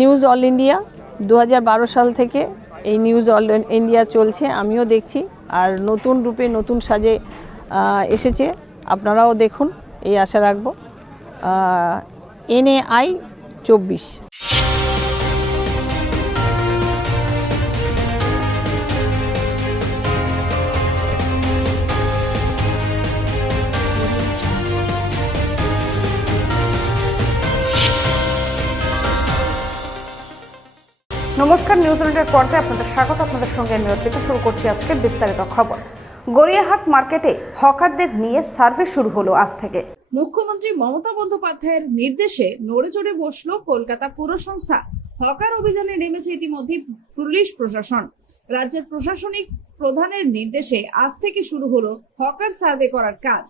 News all India দু হাজার বারো সাল থেকে এই নিউজ অল ইন্ডিয়া চলছে, আমিও দেখছি। আর নতুন রূপে নতুন সাজে এসেছে, আপনারাও দেখুন, এই আশা রাখব। এনএআই চব্বিশ। নমস্কার নিউজ নিউজিল্যান্ডের পর্দায় আপনাদের স্বাগত। আপনাদের সঙ্গে আমি অর্পিতা, শুরু করছি আজকে বিস্তারিত খবর। গড়িয়াহাট মার্কেটে হকারদের নিয়ে সার্ভে শুরু হলো আজ থেকে। মুখ্যমন্ত্রী মমতা বন্দ্যোপাধ্যায়ের নির্দেশে নড়ে চড়ে বসল কলকাতা পুর সংস্থা। হকার অভিযানে নেমেছে ইতিমধ্যে পুলিশ প্রশাসন। রাজ্যের প্রশাসনিক প্রধানের নির্দেশে আজ থেকে শুরু হলো হকার সার্ভে করার কাজ।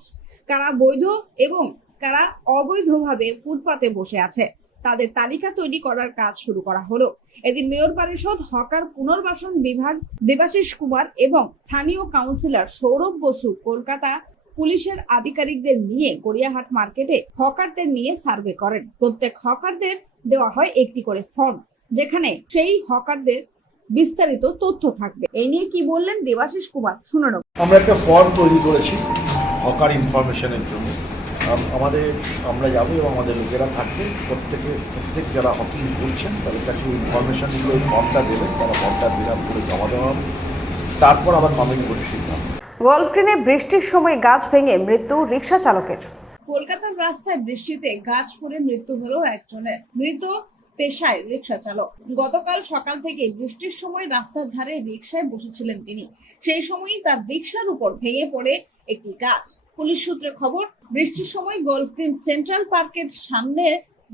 কারা বৈধ এবং কারা অবৈধভাবে ফুটপাতে বসে আছে? তাদের তালিকা তৈরি করার কাজ শুরু করা হলো। এদিন মেয়র পরিষদ, হকার পুনর্বাসন বিভাগ, দেবাশিস কুমার এবং স্থানীয় কাউন্সিলর সৌরভ বসু কলকাতা পুলিশের আধিকারিকদের নিয়ে গড়িয়াহাট মার্কেটে হকারদের নিয়ে সার্ভে করেন। প্রত্যেক হকারদের দেওয়া হয় একটি করে ফর্ম, যেখানে সেই হকারদের বিস্তারিত তথ্য থাকবে। এই নিয়ে কি বললেন দেবাশিস কুমার? শুনে আমরা একটা ফর্ম তৈরি করেছি, হকার ইনফরমেশনের জন্য। আমাদের আমরা যাব এবং আমাদের লোকেরা থাকবে। প্রত্যেকে প্রত্যেক যারা হকি করছেন তাদের কাছে ইনফরমেশনগুলো ওই ফর্মটা দেবেন তারা ফর্মটা বিরাম করে জমা দেওয়া হবে। তারপর আবার মামিং করে সিদ্ধান্ত গল্ফ বৃষ্টির সময় গাছ ভেঙে মৃত্যু রিক্সা চালকের। কলকাতার রাস্তায় বৃষ্টিতে গাছ পড়ে মৃত্যু হলো একজনের। মৃত পেশায় রিক্সা চালক। গতকাল সকাল থেকে বৃষ্টির সময় রাস্তার ধারে রিক্সায় বসেছিলেন তিনি। সেই সময়ই তার রিক্সার উপর ভেঙে পড়ে একটি গাছ। পুলিশ সূত্রে খবর বৃষ্টির সময় গল্ফ গ্রিন সেন্ট্রাল পার্কের সামনে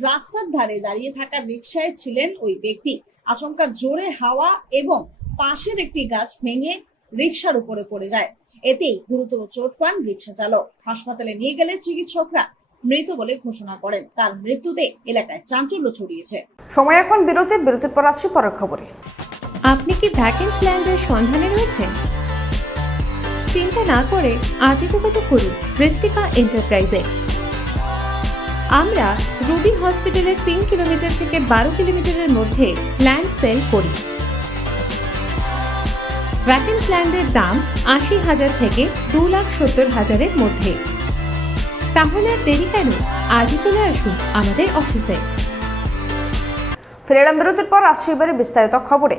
রাস্তার ধারে দাঁড়িয়ে থাকা রিক্সায় ছিলেন ওই ব্যক্তি। আচমকা জোরে হাওয়া এবং পাশের একটি গাছ ভেঙে রিক্সার উপরে পড়ে যায়। এতেই গুরুতর চোট পান রিক্সা চালক। হাসপাতালে নিয়ে গেলে চিকিৎসকরা মৃত বলে ঘোষণা করেন। তার মৃত্যুতে এলাকায় চাঞ্চল্য ছড়িয়েছে। সময় এখন বিরতির বিরতির পর আসছি পরের খবরে। আপনি কি ভ্যাকেন্স ল্যান্ডের সন্ধানে রয়েছেন? চিন্তা না করে আজই যোগাযোগ করুন ঋত্বিকা এন্টারপ্রাইজে। আমরা রুবি হসপিটালের তিন কিলোমিটার থেকে বারো কিলোমিটারের মধ্যে ল্যান্ড সেল করি। ভ্যাকেন্স ল্যান্ডের দাম আশি হাজার থেকে দু লাখ সত্তর হাজারের মধ্যে। তাহলে আর দেরি কেন? আজই চলে আসুন আমাদের অফিসে। ফিরে বিরতির পর আসছি বিস্তারিত খবরে।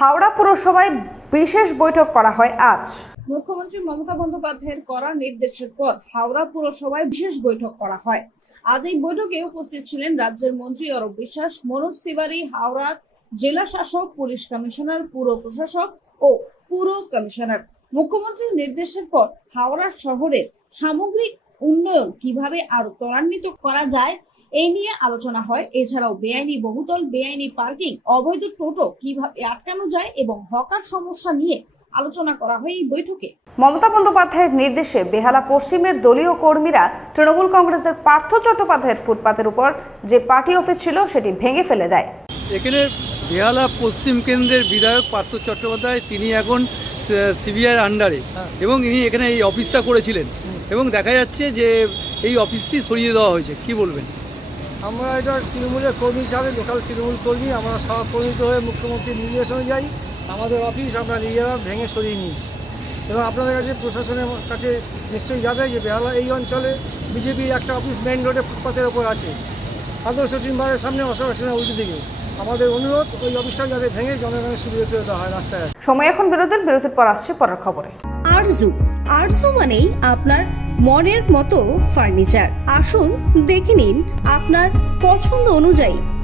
হাওড়া পুরসভায় বিশেষ বৈঠক করা হয় আজ। মুখ্যমন্ত্রী মমতা বন্দ্যোপাধ্যায়ের করা নির্দেশের পর হাওড়া পুরসভায় বিশেষ বৈঠক করা হয়। আজ এই বৈঠকে উপস্থিত ছিলেন রাজ্যের মন্ত্রী অরূপ বিশ্বাস, মনোজ তিওয়ারি, হাওড়ার জেলা শাসক, পুলিশ কমিশনার, পুর প্রশাসক ও পুর কমিশনার। মুখ্যমন্ত্রীর নির্দেশের পর হাওড়া শহরের সামগ্রিক উন্নয়ন কীভাবে আরও ত্বরান্বিত করা যায়, এই নিয়ে আলোচনা হয়। এছাড়াও বেআইনি বহুতল, বেআইনি পার্কিং, অবৈধ টোটো কীভাবে আটকানো যায় এবং হকার সমস্যা নিয়ে আলোচনা করা হয় এই বৈঠকে। মমতা বন্দ্যোপাধ্যায়ের নির্দেশে বেহালা পশ্চিমের দলীয় কর্মীরা তৃণমূল কংগ্রেসের পার্থ চট্টোপাধ্যায়ের ফুটপাতের উপর যে পার্টি অফিস ছিল সেটি ভেঙে ফেলে দেয়। এখানে বেহালা পশ্চিম কেন্দ্রের বিধায়ক পার্থ চট্টোপাধ্যায় তিনি এখন সিবিআই আন্ডারে এবং ইনি এখানে এই অফিসটা করেছিলেন। এবং দেখা যাচ্ছে যে এই অফিসটি সরিয়ে দেওয়া হয়েছে। কি বলবেন? আমরা এটা তৃণমূলের কর্মী হিসাবে লোকাল তৃণমূল কর্মী আমরা সহকর্মিত হয়ে মুখ্যমন্ত্রীর নির্দেশ অনুযায়ী আমাদের অফিস আমরা নিজেরা ভেঙে সরিয়ে নিয়েছি। এবং আপনাদের কাছে প্রশাসনের কাছে নিশ্চয়ই যাবে যে বেহালা এই অঞ্চলে বিজেপির একটা অফিস মেইন রোডে ফুটপাতের ওপর আছে। আদর্শ টিম্বারের সামনে অশোক সেনা উল্টো দিকে। আমাদের অনুরোধ ওই অফিসটা যাতে ভেঙে জনগণের সুবিধা করে দেওয়া হয় রাস্তায়। সময় এখন বিরতির বিরতির পর আসছে পরের খবরে। আরজু আরজু মানেই আপনার মনের মতো ফার্নিচার। আসুন দেখে নিন আপনার পছন্দ অনুযায়ী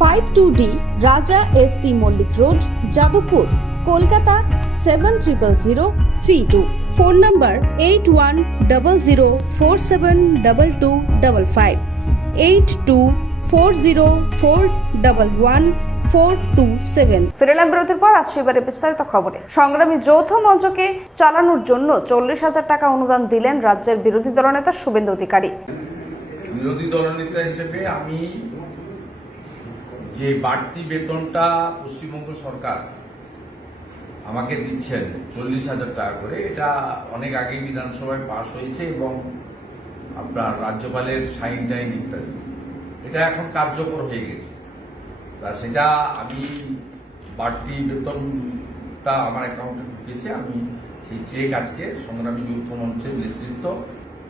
Five two D Raja S C Mallick road Jadavpur Kolkata seven triple zero three two. Phone number eight one double zero four seven double two double five. Eight two four zero four double one four two seven. ফিরেলাম বিরতির পর আসছে এবারে বিস্তারিত খবরে। সংগ্রামী যৌথ মঞ্চকে চালানোর জন্য চল্লিশ হাজার টাকা অনুদান দিলেন রাজ্যের বিরোধী দলনেতা শুভেন্দু অধিকারী। বিরোধী দলনেতা হিসেবে আমি যে বাড়তি বেতনটা পশ্চিমবঙ্গ সরকার আমাকে দিচ্ছেন চল্লিশ হাজার টাকা করে, এটা অনেক আগে বিধানসভায় পাশ হয়েছে এবং আপনার রাজ্যপালের সাইন টাইন ইত্যাদি। এটা এখন কার্যকর হয়ে গেছে। তা সেটা আমি বাড়তি বেতনটা আমার অ্যাকাউন্টে ঢুকেছে, আমি সেই চেক আজকে সংগ্রামী যৌথ মঞ্চের নেতৃত্ব,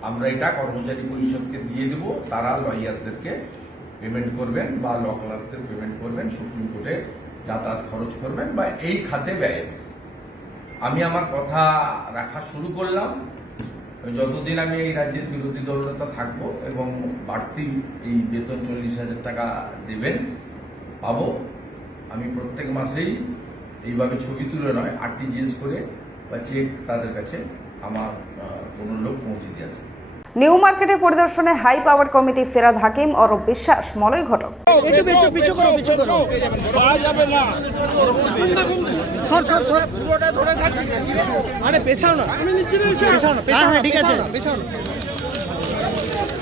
আমরা এটা কর্মচারী পরিষদকে দিয়ে দেব, তারা লয়ারদেরকে পেমেন্ট করবেন বা ল ক্লার্কদের পেমেন্ট করবেন, সুপ্রিম কোর্টে যাতায়াত খরচ করবেন বা এই খাতে ব্যয়। আমি আমার কথা রাখা শুরু করলাম। যতদিন আমি এই রাজ্যের বিরোধী দলনেতা থাকব এবং বাড়তি এই বেতন চল্লিশ হাজার টাকা দেবেন, পাবো, আমি প্রত্যেক মাসেই এইভাবে ছবি তুলে নয় আরটিজিএস করে বা চেক তাদের কাছে আমার কোনো লোক পৌঁছে দিয়ে আসবে। নিউ মার্কেটে পরিদর্শনে হাই পাওয়ার কমিটি ফেরাদ হাকিম অরব বিশ্বাস মলয় ঘটক।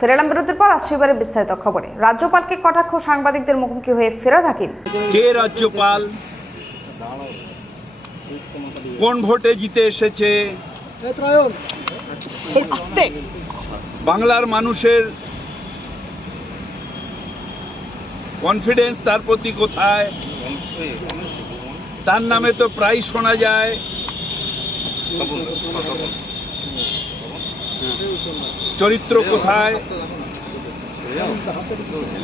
ফেরালাম বিরতির পর আসছে এবারে বিস্তারিত খবরে। রাজ্যপালকে কটাক্ষ সাংবাদিকদের মুখোমুখি হয়ে ফেরাদ হাকিম কে রাজ্যপাল? কোন ভোটে জিতে এসেছে? বাংলার মানুষের কনফিডেন্স তার প্রতি কোথায়? তার নামে তো প্রায় শোনা যায়। চরিত্র কোথায়?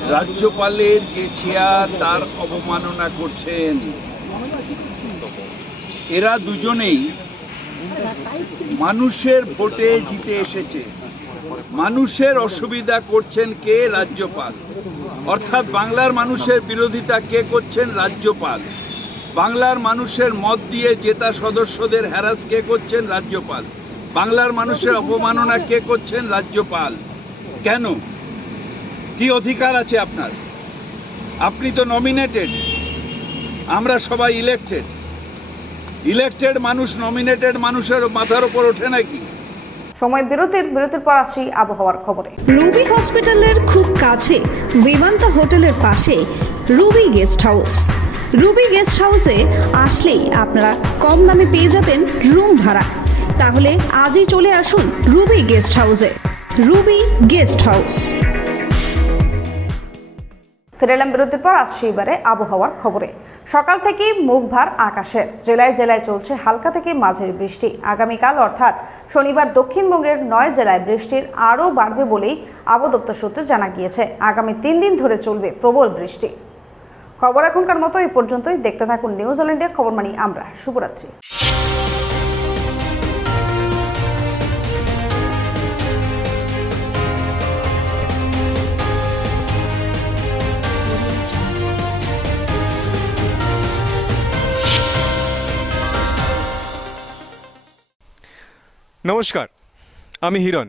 রাজ্যপালের যে চেয়ার, তার অবমাননা করছেন। এরা দুজনেই মানুষের ভোটে জিতে এসেছে। মানুষের অসুবিধা করছেন কে? রাজ্যপাল। অর্থাৎ বাংলার মানুষের বিরোধিতা কে করছেন? রাজ্যপাল। বাংলার মানুষের মত দিয়ে জেতা সদস্যদের হ্যারাস কে করছেন? রাজ্যপাল। বাংলার মানুষের অপমাননা কে করছেন রাজ্যপাল? কেন? কি অধিকার আছে আপনার? আপনি তো নমিনেটেড আমরা সবাই ইলেকটেড ইলেকটেড মানুষ নমিনেটেড মানুষের মাথার উপর ওঠে নাকি? সময় বিরতির বিরতির পর আসি আবহাওয়ার খবরে। রুবি হসপিটালের খুব কাছে বিমান্তা হোটেলের পাশে Ruby guest house Ruby guest হাউসে আসলেই আপনারা কম দামে পেয়ে যাবেন রুম ভাড়া। তাহলে আজই চলে আসুন রুবি গেস্ট হাউসে। Ruby guest house. ফেরালাম বিরতির পর আসছি এবারে আবহাওয়ার খবরে। সকাল থেকেই মুখভার আকাশের জেলায় জেলায় চলছে হালকা থেকে মাঝের বৃষ্টি। আগামীকাল অর্থাৎ শনিবার দক্ষিণবঙ্গের নয় জেলায় বৃষ্টির আরও বাড়বে বলেই আবহাওয়া দপ্তর সূত্রে জানা গিয়েছে। আগামী তিন দিন ধরে চলবে প্রবল বৃষ্টি। খবর এখনকার মতো এই পর্যন্তই। দেখতে থাকুন নিউজ অল ইন্ডিয়া খবর মানি আমরা শুভরাত্রি। নমস্কার আমি হিরণ।